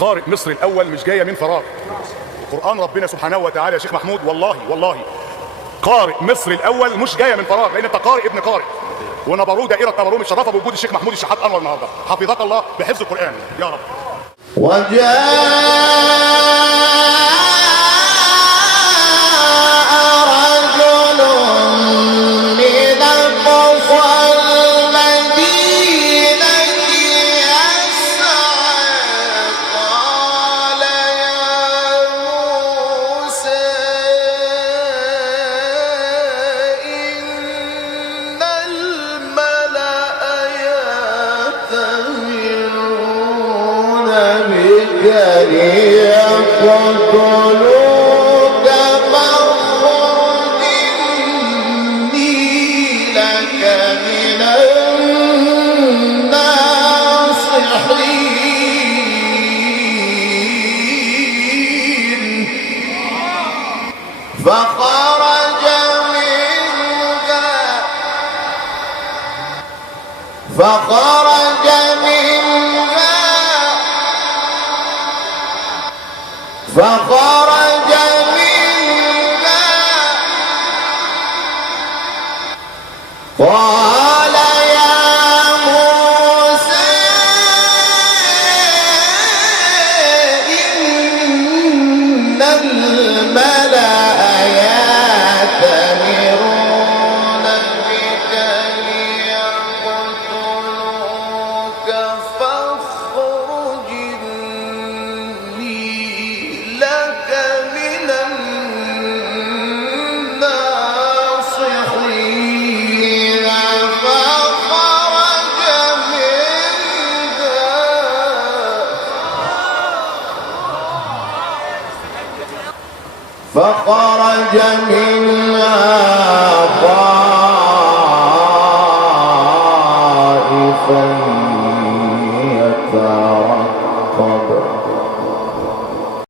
قارئ مصر الاول مش جايه من فراغ. قرآن ربنا سبحانه وتعالى يا شيخ محمود، والله قارئ مصر الاول مش جايه من فراغ، لان انت قارئ ابن قارئ، ونبروه دائره نبروه متشرفه بوجود الشيخ محمود الشحات انور النهارده. حفظك الله بحفظ القرآن يا رب. فخرج منها قال يا موسى إن الملأ يأتمرون بك ليقتلوك فاخرج لك من الناصحين. فخرج منها